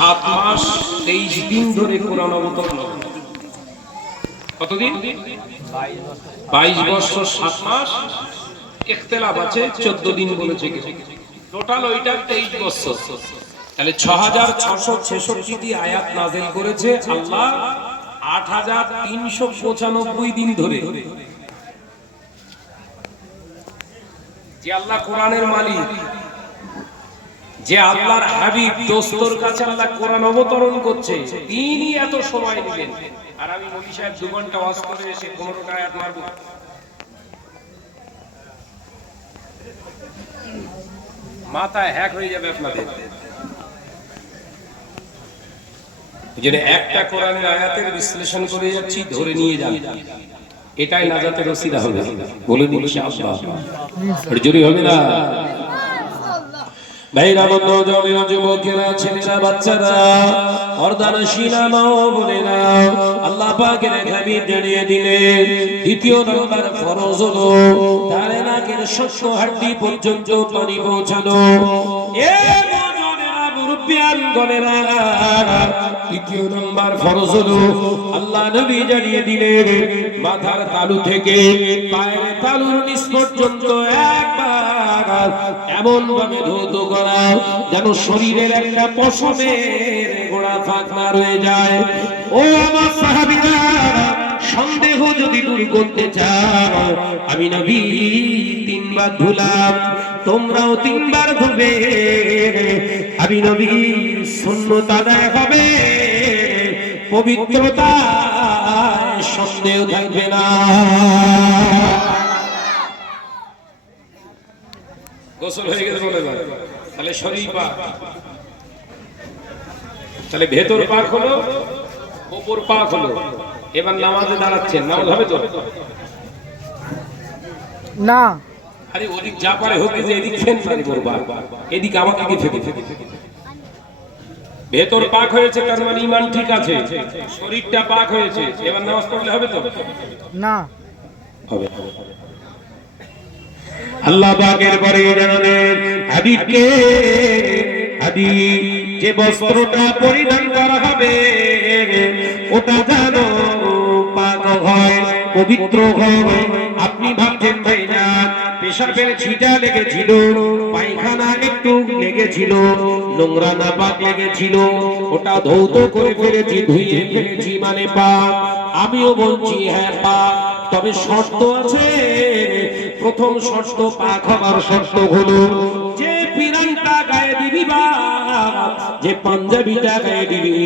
7 মাস 23 দিন ধরে কোরআন অবতরণ হবে। কতদিন? 22 বছর 7 মাস, ইখতিলাফ আছে 14 দিন বলেছে কি, টোটাল ওইটা 23 বছর। তাহলে 6666টি আয়াত নাযিল করেছে আল্লাহ 8395 দিন ধরে। যে আল্লাহ কোরআনের মালিক, যে আল্লাহর হাবিব, দোস্তর কাছে আল্লাহ কোরআন অবতরণ করছে, তিনি এত সময় দিবেন। আর আমি নবী সাহেব 2 ঘন্টা ওয়াজ করে এসে 15টা আয়াত মারব? মাথায় হ্যাক হয়ে যাবে আপনাদের। যেন একটা কোরআনের আয়াতের বিশ্লেষণ করে যাচ্ছি, ধরে নিয়ে যান, এটাই নাজাতের ওসিলা হবে। বলে দিন ইনশাআল্লাহ, জোরে হবে না? ভাইরা, বন্ধু, জমিরা, যুবকেরা, ছেলেরা, বাচ্চারা, অর্ধানশীলা মাও বোনেরা, আল্লাহ পাকের হাবিব জানিয়ে দিলেন দ্বিতীয় নাম্বার ফরজ হলো তার নাকের শস্য হাড্ডি পর্যন্ত পানি পৌঁছানো। তৃতীয় নাম্বার ফরজ হলো আল্লাহ নবী জানিয়ে দিলেন মাথার তালু থেকে পায়ের তালুর নিচ পর্যন্ত একবার এমন ভাবে ধৌত করা যেন শরীরের একটা পশমের গোড়া ফাঁক না রয়ে যায়। ও আমার সাহাবীরা, সন্দেহ যদি দূর করতে চাও, আমি নবী 3 বার ধুলাম, তোমরাও 3 বার ধুবে। আমি নবী সুন্নাত আদায় হবে, পবিত্রতা সন্দেহ থাকবে না। গোসল হয়ে গেছে বলে ভাই, তাহলে শরীর পাক, তাহলে ভেতর পাক হলো, উপর পাক হলো। এবার নামাজে দাঁড়াচ্ছেন, নামাজ হবে তো না? আরে ওদিক যা পারে হতে, যে এদিক ফেন পারি করবা, এদিক আমাকে কি থেকে ভেতর পাক হয়েছে, তার মানে ঈমান ঠিক আছে, শরীরটা পাক হয়েছে। এবার নামাজ পড়লে হবে তো না? হবে। আল্লাহ পাকের পরে জানালেন হাবিবকে, হাবিব যে বস্ত্রটা পরিধান করা হবে ওটা যেন পাক হয়, পবিত্র হয়। আপনি ভাবছেন ভাই না পেশাবের ছিটা লেগেছিল, পায়খানা একটু লেগেছিল, নোংরা নাপাক লেগেছিল, ওটা ধৌত করে ফেলেছি, ধুইয়ে ফেলেছি, মানে পাক। আমিও বলছি হ্যাঁ পাক, তবে শর্ত আছে। প্রথম শর্ত, পাক হবার শর্ত হলো যে পিরানটা গায়ে দিবি বা যে পাঞ্জাবিটা গায়ে দিবি,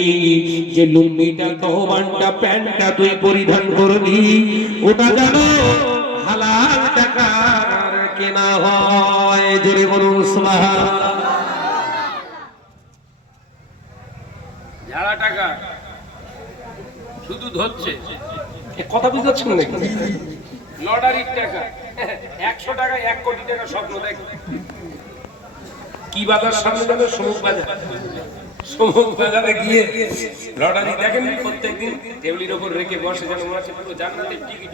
যে লুঙ্গিটা, তহবানটা, প্যান্টটা তুই পরিধান করবি, ওটা যেন হালাল টাকার কেনা হয়। জোরে বলুন সুবহানাল্লাহ। যারা টাকা শুধু ধরছে, কথা বুঝাচ্ছেন নাকি? লটারির টাকা 100 টাকা, 1 কোটি টাকা স্বপ্ন দেখে। কি বাজার সামনে যাবে? সমুখ বাজার। সমুখ বাজারে গিয়ে লটারি দেখেন প্রত্যেকদিন টেবিলের উপর রেখে বসে, যেন মনে হচ্ছে পুরো জান্নাতের টিকিট।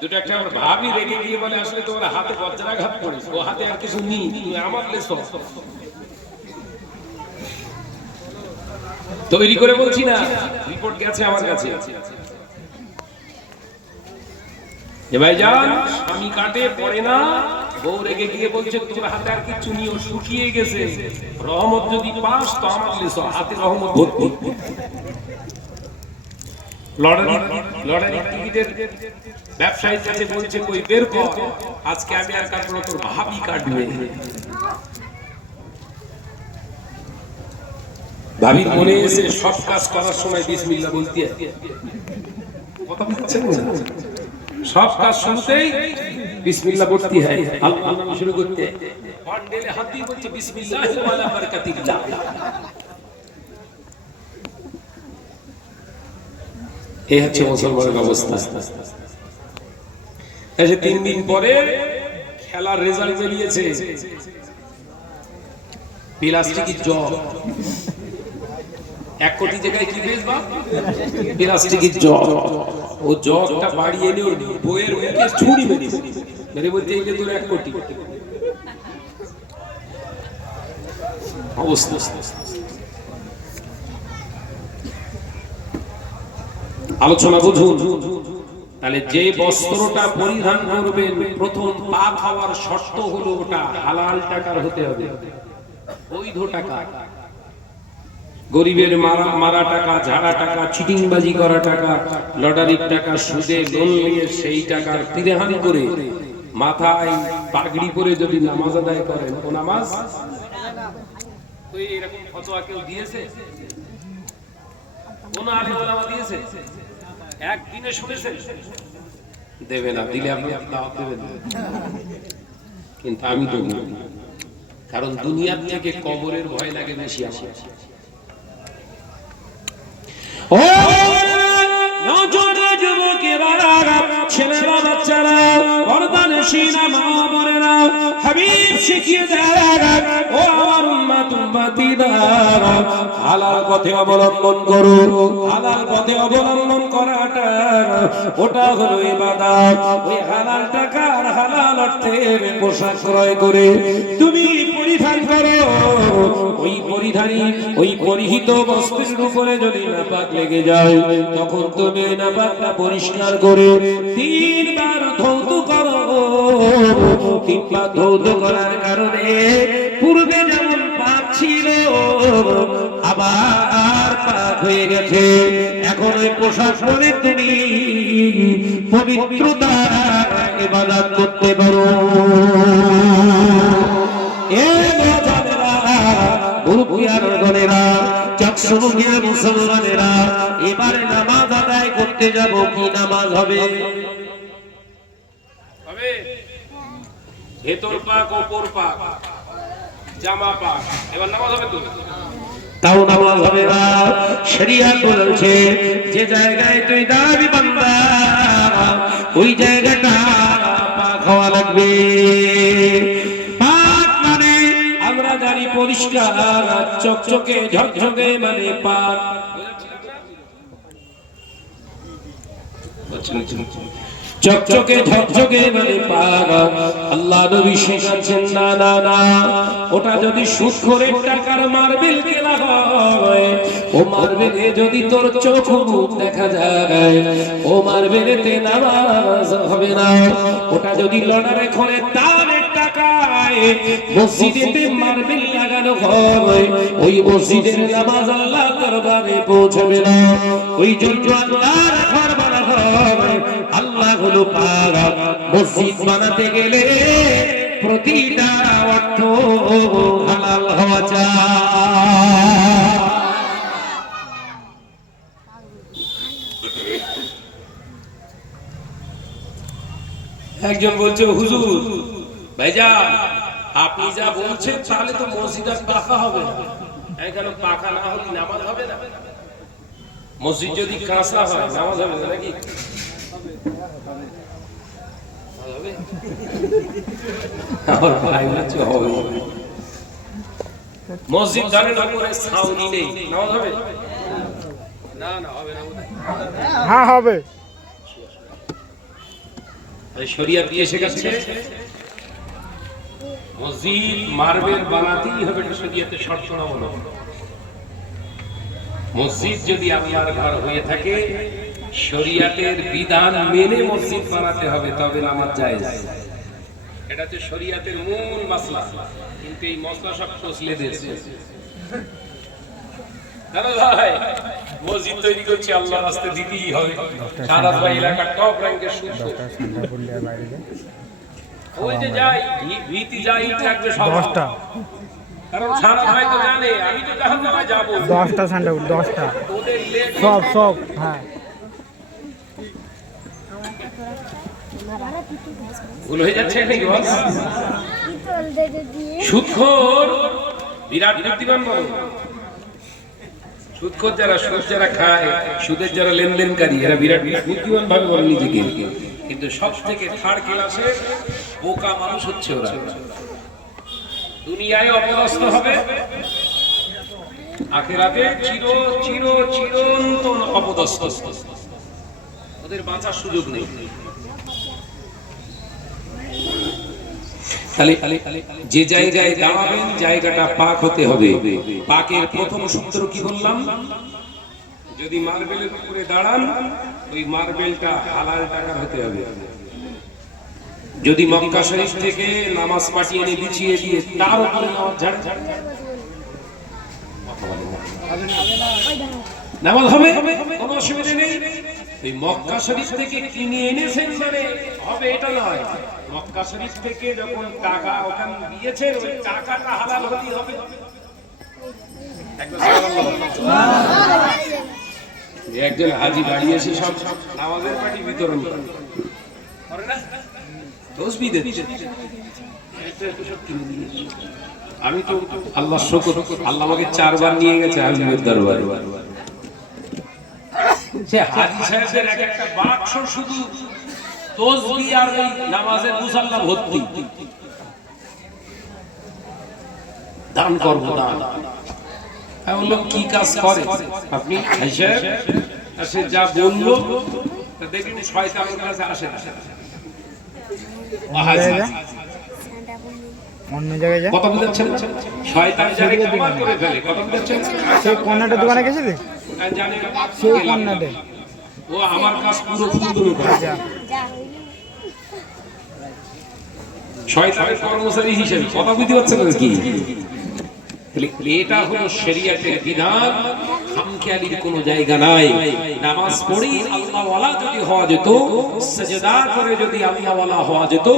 দুটো একটা আমার ভাবি রেখে গিয়ে বলে আসলে তোমার হাতে বজ্রাঘাত পড়েছে, ও হাতে আর কিছু নেই, আমার লেস তৈরি করে বলছি না, রিপোর্ট গেছে আমার কাছে যে ভাইজান স্বামী কাটে পড়ে না, বউ রেগে গিয়ে বলছে তোর হাতে আর কিছু নেই, ও শুকিয়ে গেছে, রহমত যদি পাস তো আমার লেস, হাতে রহমত ভর্তি। লটারি টিকিটের ব্যবসায়ীর কাছে বলছে কই বের কর, আজকে আমি আর কাটবো না, তোর ভাবি কাটবে। ভাবির মনে এসে সব কাজ করার সময় বিসমিল্লাহ বলতে, কথা বলছেন না? সব কাজ শুরুতেই বিসমিল্লাহ বলতে হয়, আল্লাহ নাম শুরু করতে, পান্ডেলে হাত দিয়ে বলছে বিসমিল্লাহি ওয়ালা বারাকাতিল্লাহ। এই হচ্ছে মুসলমানের অবস্থা। এসে 3 দিন পরে খেলার রেজাল্ট বেরিয়েছে, প্লাস্টিকের জগ 1 কোটি জায়গায় কি বেচবা? প্লাস্টিকের জগ। ও জগটা বাড়িয়ে এনে ওর বইয়ের মুখে ছুরি মেরে বলতে এই যে তোর 1 কোটি অবস্থা। আলোচনা বুঝুন। তাহলে যে বস্ত্রটা পরিধান করবেন প্রথম পাক হওয়ার শর্ত হলো ওটা হালাল টাকার হতে হবে, বৈধ টাকা। গরিবের মারা টাকা, ঝাড়া টাকা, চিটিংবাজি করা টাকা, লটারির টাকা, সুদে লোন নিয়ে সেই টাকার পিরেহান করে মাথায় পাগড়ি করে যদি নামাজ আদায় করেন, ও নামাজ এরকম ফতোয়া কেউ দিয়েছে? কোন আলেম ওলামা দিয়েছে? একদিনে শুনেছেন? দেবে না, দিলে আপনি দাওয়াত দেবেন। কিন্তু আমি দেব, কারণ দুনিয়ার থেকে কবরের ভয় লাগে বেশি আসে। ও নজরে যুবকেরা, ছেলেরা, বাচ্চারা, পর্দানশীনা মা বোনেরা, হাবিব শিখিয়ে দেয়, ও আমার উম্মত উম্মতিরা, হালাল পথে অবলম্বন করো। হালাল পথে অবলম্বন করাটা ওটা হলো ইবাদত। ওই হালাল টাকা আর হালাল অর্থের পোশাক ক্রয় করে তুমি পরিধান করো। ওই পরিধানী, ওই পরিহিত বস্ত্রের উপরে যদি নাপাক লেগে যায়, তখন তুমি নাপাকটা পরিষ্কার করে 3 বার ধৌত করো। 3 বার ধৌত করার কারণে পূর্বে যেমন পাপ ছিল আবার পাক হয়ে গেছে। এখন ওই পোশাক পরে তুমি পবিত্রতা ইবাদত করতে পারো। মুসলমানেরা, এবারে নামাজ আদায় করতে যাব। কি নামাজ হবে? ভেতর পাক, ওপর পাক, জামা পাক, এবার নামাজ হবে তো? তাও নামাজ হবে না। শরীয়ত বলেছে যে জায়গায় তুই দাবি বান্দা, ওই জায়গাটা পাক হওয়া লাগবে। পাক মানে আমরা জানি পরিষ্কার, চকচকে ঝকঝকে মানে পাক। চকচকে ঝকঝকে মানে পাক। আল্লাহ নবী শেখাচ্ছেন না না না, ওটা যদি সুদখোরের টাকার মার্বেল কেনা হয়, ও মার্বেলে যদি তোর চোখ মুখ দেখা যায়, ও মার্বেলেতে নামাজ হবে না। ওটা যদি লটারে খোলে দানের টাকায় মসজিদেতে মার্বেল লাগানো হয়, ওই মসজিদের নামাজ আল্লাহ দরবারে পৌঁছবে না। ওই জন্য আল্লাহর ঘর বানানো হয়। আল্লাহ হলো পাক। মসজিদ বানাতে গেলে প্রতিটা অর্থ হালাল হওয়া চাই। একজন বলছে, হুজুর ভাইজান আপনি যা বলছেন তাহলে তো মসজিদ আর পাকা হবে না। এখানে পাকা না হলে নামাজ হবে না? মসজিদ যদি কাঁচা হয় নামাজ হবে না নাকি? মসজিদ ধারের উপরে ছাউনি নেই, নামাজ হবে না? না হবে না। হ্যাঁ হবে। শরিয়ত কি শেখাচ্ছে? মসজিদ মার্বেল বানাতেই হবে, এটা শরিয়তের শর্ত না। বলো, মসজিদ যদি আল্লাহর ঘর হয়ে থাকে, শরিয়তের বিধান মেনে মসজিদ বানাতে হবে, তবে নামাজ জায়েজ। এটা হচ্ছে শরিয়তের মূল মাসলা। কিন্তু এই মসলা সব টসলে দিয়েছে। দাদা ভাই, মসজিদ তৈরি করছি আল্লাহর রাস্তায়, দিতেই হবে। সারা এলাকার টপ র্যাঙ্কের সুদ। ওই যে যাই ভীতি যাই থাকবে সব 10টা, কারণ সারা ভাই তো জানে আমি তো জাহান্নামে যাব। 10টা স্যান্ডেল, 10টা ওদের লেট সব। হ্যাঁ, ভুল হয়ে যাচ্ছে নাকি বস? সুদখোর বিরাট বুদ্ধিমান বলো। সুদখোর যারা, সুদ যারা খায়, সুদের যারা লেনদেনকারী, এরা বিরাট বুদ্ধিমান ভাবে বলে নিজেকে। কিন্তু সব থেকে থার্ড ক্লাসে বোকা মানুষ হচ্ছে ওরা। দুনিয়ায় অপদস্থ হবে, আখিরাতে চিরন্তন অপদস্থ, ওদের বাঁচার সুযোগ নেই। যে জায়গায় দাঁড়াবেন জায়গাটা পাক হতে হবে। পাকের প্রথম সূত্র কি বললাম? যদি মার্বেলের উপরে দাঁড়ান ওই মার্বেলটা হালাল টাকার হতে হবে। যদি মক্কা শরীফ থেকে নামাজ পাঠিয়ে এনে বিছিয়ে দিয়ে তার উপরে নামাজ ঝাড় নামাজ হবে, কোনো অসুবিধা নেই। ওই মক্কা শরীফ থেকে কিনে এনেছেন মানে হবে এটা নয়। মক্কা শরীফ থেকে যখন টাকা ওখানে দিয়েছেন ওই টাকাটা হালাল হতেই হবে। একজন হাজি বাড়ি এসে সব নামাজের পাটি বিতরণ করে না, তসবিহ দিচ্ছে। আমি তো আল্লাহ শুকর, আল্লাহ আমাকে 4 বার নিয়ে গেছে আজমির দরবারে। সে হাজি সাহেবের এক একটা বাক্স শুধু তসবিহ আর এই নামাজের মুসাল্লা ভর্তি। দান করব দান। আমি বললাম কি কাজ করে আপনি? সে যা বললো দেখুন শয়তানের কাছে আসে না। অন্য জায়গায় যা। কথা বুঝাচ্ছেন? শয়তান জানে কামাল করে ফেলে। কথা বুঝাচ্ছেন? সেই কর্নারটা দোকানে গেছিলি? জানে সেই কর্নারটা। ও আমার কাজ পুরো সুন্দর করে। শয়তানের কর্মচারী হিসেবে কথা বুঝতে পারছেন কি? এটা হলো শরীয়তের বিধান, খামখেয়ালির কোনো জায়গা নাই। নামাজ পড়ি আল্লাহ ওয়ালা যদি হওয়া যেত, সিজদা করে যদি আল্লাহ ওয়ালা হওয়া যেত,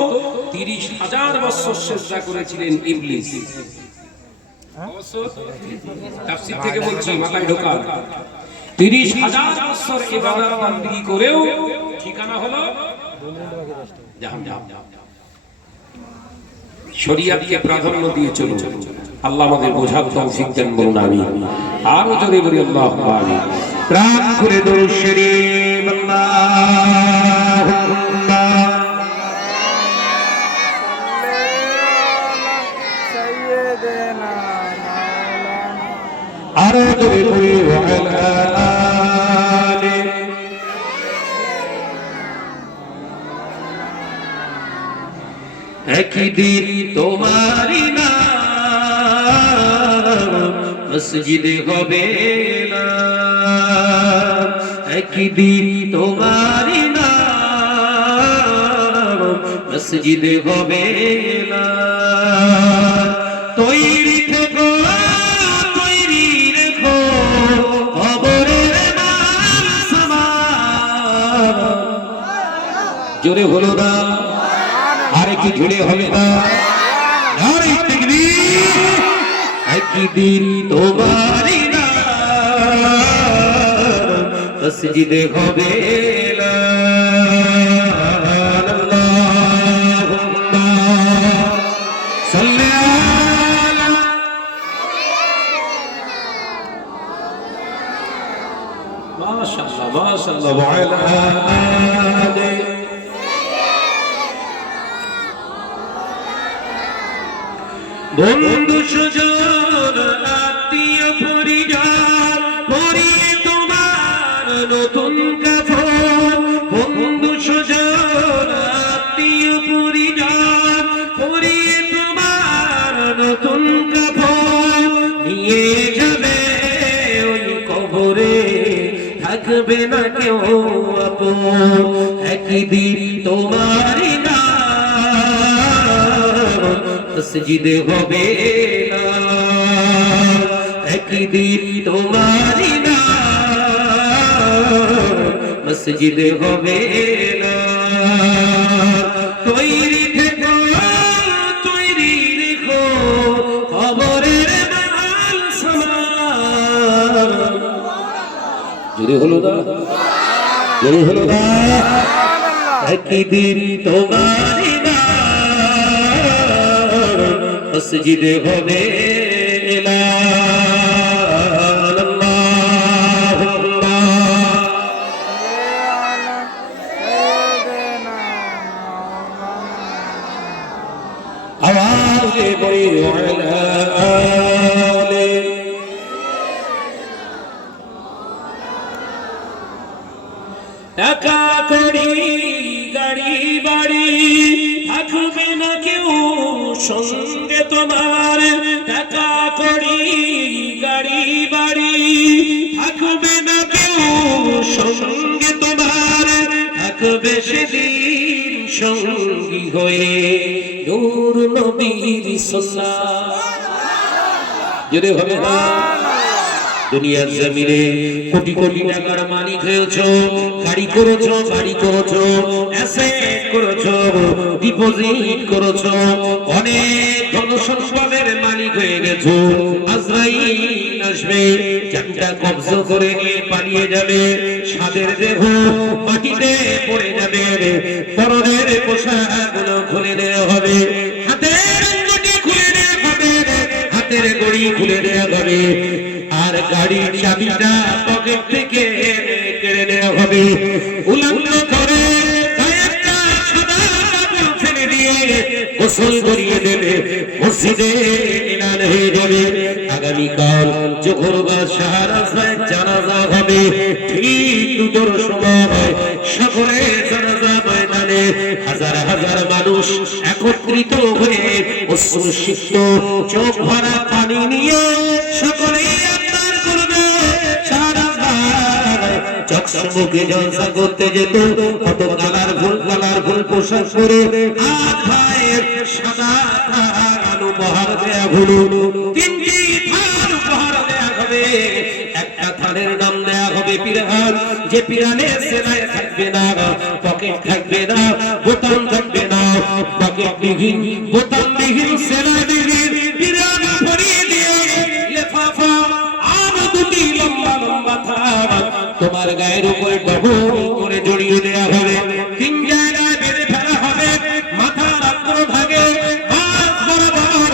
30,000 বছর সিজদা করেছিলেন ইবলিস। তাফসীর থেকে বলছি, মাথায় ঢোকান। 30,000 বছর ইবাদত বندگی করেও ঠিকানা হলো জাহান্নাম। শরীয়তকে প্রাধান্য দিয়ে চলুন। আল্লাহ আমাদের বোঝার তৌফিক দেন, বলুন আমিন। আরো জোরে বলি আল্লাহুম্মা আমিন। প্রাণ খুলে দরুদ শরীফ আল্লাহুম্মা সাইয়্যিদিনা মাওলানা। আরো জোরে বলি ওয়া আলা আলি। একদিন তোমারই নাম মসজিদে হবে না, একদিন তোমারই নাম মসজিদে হবে না। তৈরি থেকো, তৈরি রেখো খবরের মান সমান। জোরে হলো না, আরে কি জোরে হবে না? আরে তাকবীর। একদিন তোমারই নাম মসজিদে হবে না। আল্লাহুম্মা সাল্লি আলা মাশাআল্লাহ মাশাআল্লাহ ওয়া আলা আলি। বন্ধু সুজন আত্মীয় পরিজন পরিয়ে তোমার নতুন কাফন। বন্ধু সুজন আত্মীয় পরিজন পরিয়ে তোমার নতুন কাফন। নিয়ে যাবে ওই কবরে, থাকবে না কেউ আপন। একদিন তোমারই মসজিদে হবে না, একদিন তোমারই নাম মসজিদে হবে না। তৈরি থেকো, তৈরি রেখো খবরের মান সমান। যদি হলো না, যদি হলো না, একদিন তোমারই মসজিদে হবে না। আল্লাহুম্মা সাইয়্যিদিনা মাওলানা। আওয়াজে বলি ওয়া আলা আলি। টাকা কড়ি গাড়ি বাড়ি থাকবে না কেউ সঙ্গে তোমার, টাকা কড়ি গাড়ি বাড়ি থাকবে না কেউ সঙ্গে তোমার, থাকবে সেদিন সঙ্গী হয়ে নূর নবীর সুন্নাহ। যদি হবে না দুনিয়ার জমিনে কোটি কোটি টাকার মালিক হয়েছো, গাড়ি করেছো, বাড়ি করেছো, অ্যাসেট করেছো, ডিপোজিট করেছো, অনেক ধন সম্পদের মালিক হয়ে গেছো, আজরাইল আসবে, জানটা কবজা করে নিয়ে পালিয়ে যাবে, সাদের দেহ মাটিতে পড়ে যাবে, পরনের পোশাকগুলো খুলে দেওয়া হবে, হাতের আঙ্গুটি খুলে দেওয়া হবে, হাতের ঘড়ি খুলে দেওয়া হবে, আর গাড়ির চাবিটা পকেট থেকে কেড়ে নেওয়া হবে, উলঙ্গ করে একটা সাদা কাপড় ফেলে দিয়ে গোসল করিয়ে দেবে, মসজিদে এলান হয়ে যাবে, আগামীকাল জোহর বা শাহর আসরের জানাজা হবে, ঠিক দুটোর সময় সকলে জানাজা ময়দানে হাজার হাজার মানুষ একত্রিত হয়ে অশ্রুসিক্ত চোখ ভরা পানি নিয়ে সকলেই আত্মার করবে, সারা চকচকে জলসা করতে যেত, কত কালারফুল পোশাক পরে, আজ ভাইয়ের সাদা থান উপহার দেয়া হলো, তিনটি থান উপহার দেয়া হবে, একটা থানের নাম দেয়া হবে পিরান, যে পিরানে সেলাই থাকবে না, পকেট থাকবে না, বোতাম থাকবে না, পকেট বিহীন বোতাম বিহীন সেলাই বিহীন পিরান পরিয়ে দিয়ে লেফাফা আর দুটি লম্বা লম্বা থান তোমার গায়ের উপরে ডবল করে জড়িয়ে দেওয়া হবে, তিন জায়গায় বেঁধে ফেলা হবে, মাথার অগ্রভাগে হাত বরাবর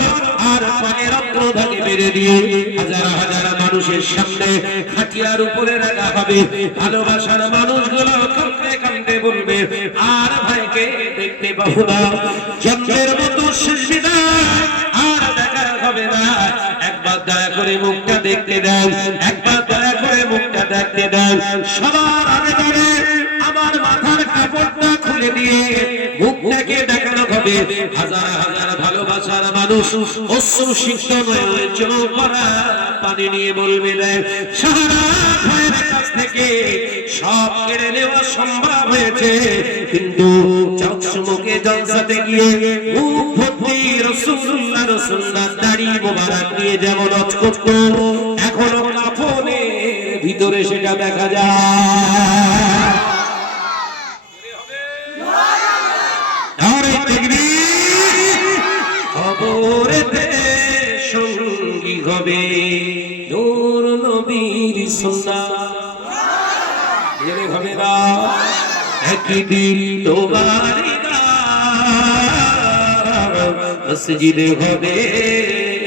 আর পায়ের অগ্রভাগে বেঁধে দিয়ে হাজার হাজার মানুষের সামনে খাটিয়ার উপরে রাখা হবে, ভালোবাসার মানুষগুলো কাঁদতে কাঁদতে বলবে, আর ভাইকে দেখতে পাবো না, জন্মের মতো শেষ বিদায় আর দেখা হবে না, একবার দয়া করে মুখটা দেখতে দেন, একবার দয়া করে মুখটা দেখতে দেন, সবার আগে ধরে আমার মাথার কাপড়টা খুলে দিয়ে মুখটাকে দেখানো হবে, হাজার হাজার ভালোবাসার মানুষ অশ্রুসিক্ত নয়নে চোখ ভরা পানি নিয়ে বলবে, সাহারা ভাইয়ের কাছ থেকে সব কেড়ে নেওয়া সম্ভব হয়েছে, কিন্তু চকচকে জলসাতে গিয়ে মুখ ভর্তি রাসূলুল্লাহ রাসূলুল্লাহ দাড়ি মোবারক নিয়ে যেমন অচকচ এখনো কাফনের ভিতরে সেটা দেখা যায়। খবরেতে সঙ্গী হবে নূর নবীর সুন্নাহ, হবে না একদিন তোমার মসজিদে হবে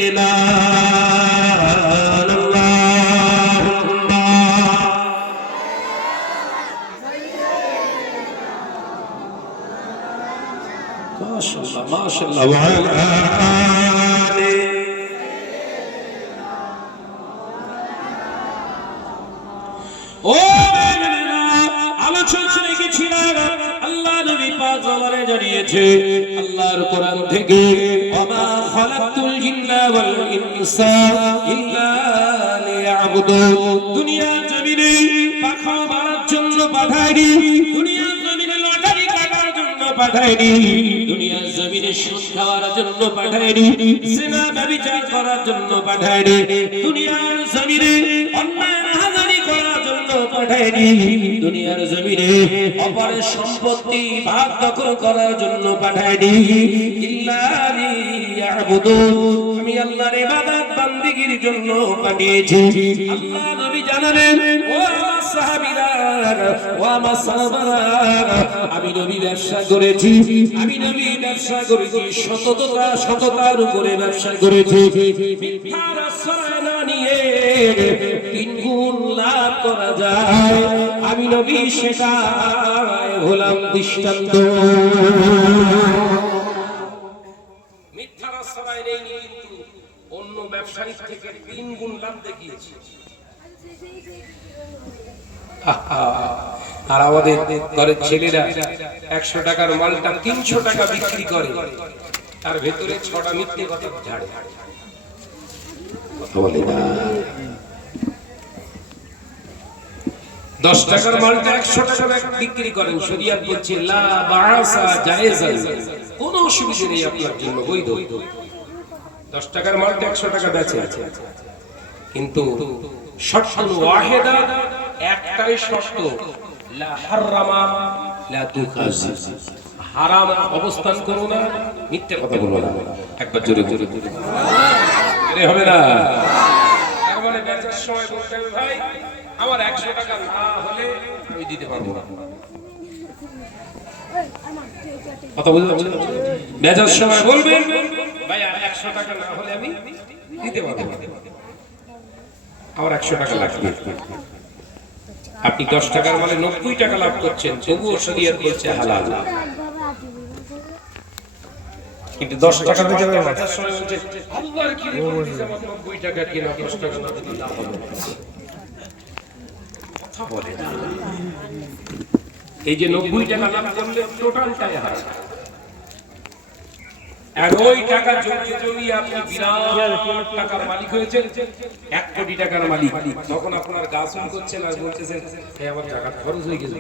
এলান, আল্লাহুম্মা মাশাআল্লাহ মাশাআল্লাহ ওয়া আলা আলিহি। ও আলোচনা রেখেছিলাম, আল্লাহ নবী পাক আমারে জানিয়েছে আল্লাহর কোরআন থেকে, ওমা খালাকতুল জিন্না ওয়াল ইনসা ইল্লা লিয়াবুদুন, দুনিয়ার জমিনে পাখা মারার জন্য পাঠাইনি, দুনিয়ার জমিনে লটারি কাটার জন্য পাঠাইনি, দুনিয়ার জমিনে সুদ খাওয়ার জন্য পাঠাইনি, জিনা ব্যভিচার করার জন্য পাঠাইনি, দুনিয়ার জমিনে অন্যায় হাজারি করার জন্য পাঠাইনি, দুনিয়ার জমিনে অপরের সম্পত্তি ভাগ দখল করার জন্য পাঠাইনি, ইল্লা লিয়াবুদুন, আমি আল্লাহর ইবাদত বান্দিগির জন্য পাঠিয়েছি। আল্লাহ নবী জানালেন, ও সাহাবীরা ও আমার সাহাবারা, আমি নবী ব্যবসা করেছি, আমি নবী ব্যবসা করেছি, সততার উপরে ব্যবসা করেছি, মিথ্যার আশ্রয় না নিয়ে 3 গুণ লাভ করা যায়, আমি নবী সেটা হলাম দৃষ্টান্ত। মিথ্যার আশ্রয় নেই কিন্তু অন্য ব্যবসায়ীর থেকে 3 গুণ লাভ দেখিয়েছি, আর আমাদের ঘরের ছেলেরা 100 টাকার মালটা 300 টাকা বিক্রি করে, তার ভেতরে 6টা মিথ্যে কথা ঝাড়ে। কথা বলে না। 10 টাকার মালটা 100 টাকা বিক্রি করেন, শরীয়ত বলছে লা বাসা জায়েজান, কোনো অসুবিধা নেই আপনার জন্য, বৈধ। 10 টাকার মালটা 100 টাকা বেচে আছে, কিন্তু শর্তুল ওয়াহিদা, একটাই শর্ত, লা হারামা লা তুখাজি, হারাম অবস্থান করো না, মিথ্যা কথা বলো না। একবার জোরে জোরে জোরে আরে হবে না। তার মানে বেচার সময় বলতে হবে, ভাই আমার 100 টাকা না হলে আমি দিতে পারবো না। কথা বুঝতে পারছেন? বেচার সময় বলবেন, ভাই 100 টাকা না হলে আমি দিতে পারবো না, আমার 100 টাকা লাগবে। আপনি 10 টাকার মানে 90 টাকা লাভ করছেন, তবুও শরীয়ত বলছে হালাল। কিন্তু 10 টাকা বেচার সময় বলছে আল্লাহর কি রিপোর্ট দিছে, আমার 90 টাকা কিনা 10 টাকা না দিলে লাভ হবে না। কথা বলে না। এই যে 90 টাকা লাভ করলে টোটালটাই হারাম। আর ওই টাকা জমিয়ে আপনি বিরাট টাকার মালিক হয়েছেন, 1 কোটি টাকার মালিক, তখন আপনার গাছুন করছেন আর বলতেছেন আমার টাকা খরচ হয়ে গেছে।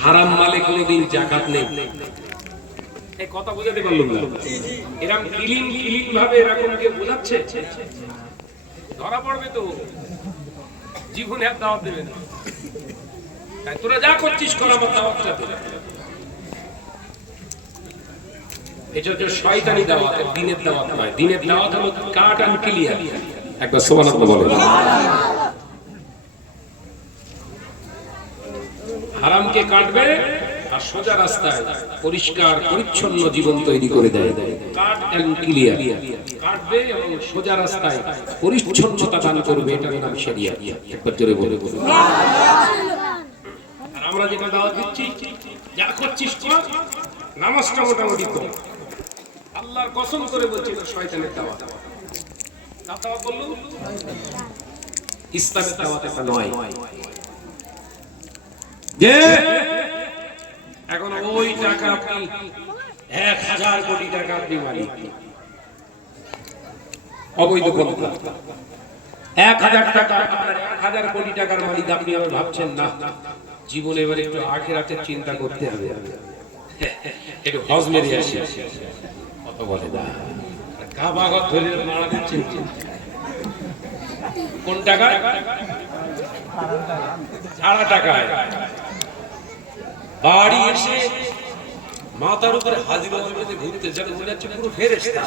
হারাম মালে কোনোদিন জাকাত নেই। এই কথা বুঝাতে পারলাম না? এরকম ক্লিন ভাবে এরকম কে বোঝাচ্ছে, ধরা পড়বে তো, জীবনে আর দাওয়াত দেবে না। তাই তোরা যা করছিস কর, আমার দাওয়াতটা দে। এটা হচ্ছে শয়তানি দাওয়াত, দ্বীনের দাওয়াত নয়। দ্বীনের দাওয়াত হলো কাট এন্ড ক্লিয়ার। একবার সুবহানাল্লাহ বলেন। হারামকে কাটবে আর সোজা রাস্তায় পরিষ্কার পরিচ্ছন্ন জীবন তৈরি করে দেয়। কাট এন্ড ক্লিয়ার, কাটবে এবং সোজা রাস্তায় পরিচ্ছন্নতা দান করবে, এটার নাম শরিয়াত। একবার জোরে বলে বলুন। আর আমরা যেটা দাওয়াত দিচ্ছি, যা করছিস কর, নামাজটা মোটামুটি কর। আল্লাহর কসম করে বলছি এটা শয়তানের দাওয়াত। দাওয়াত বললো ইসলামের দাওয়াত এটা নয়। যে এখন ওই টাকা আপনি 1000 কোটি টাকা আপনি মালিক, অবৈধ পন্থা। 1000 টাকা, 1000 কোটি টাকার মালিক আপনি। আবার ভাবছেন না জীবনে এবারে একটু আখিরাতের চিন্তা করতে হবে, একটু হজ মেরে আসি। কথা বলে না। কাবাগত ধরে মারা দিচ্ছেন কোন টাকা? সারা টাকায়। বাড়ি এসে মাথার উপরে হাজির ঘুরতে যাবে, মনে হচ্ছে পুরো ফেরেশতা।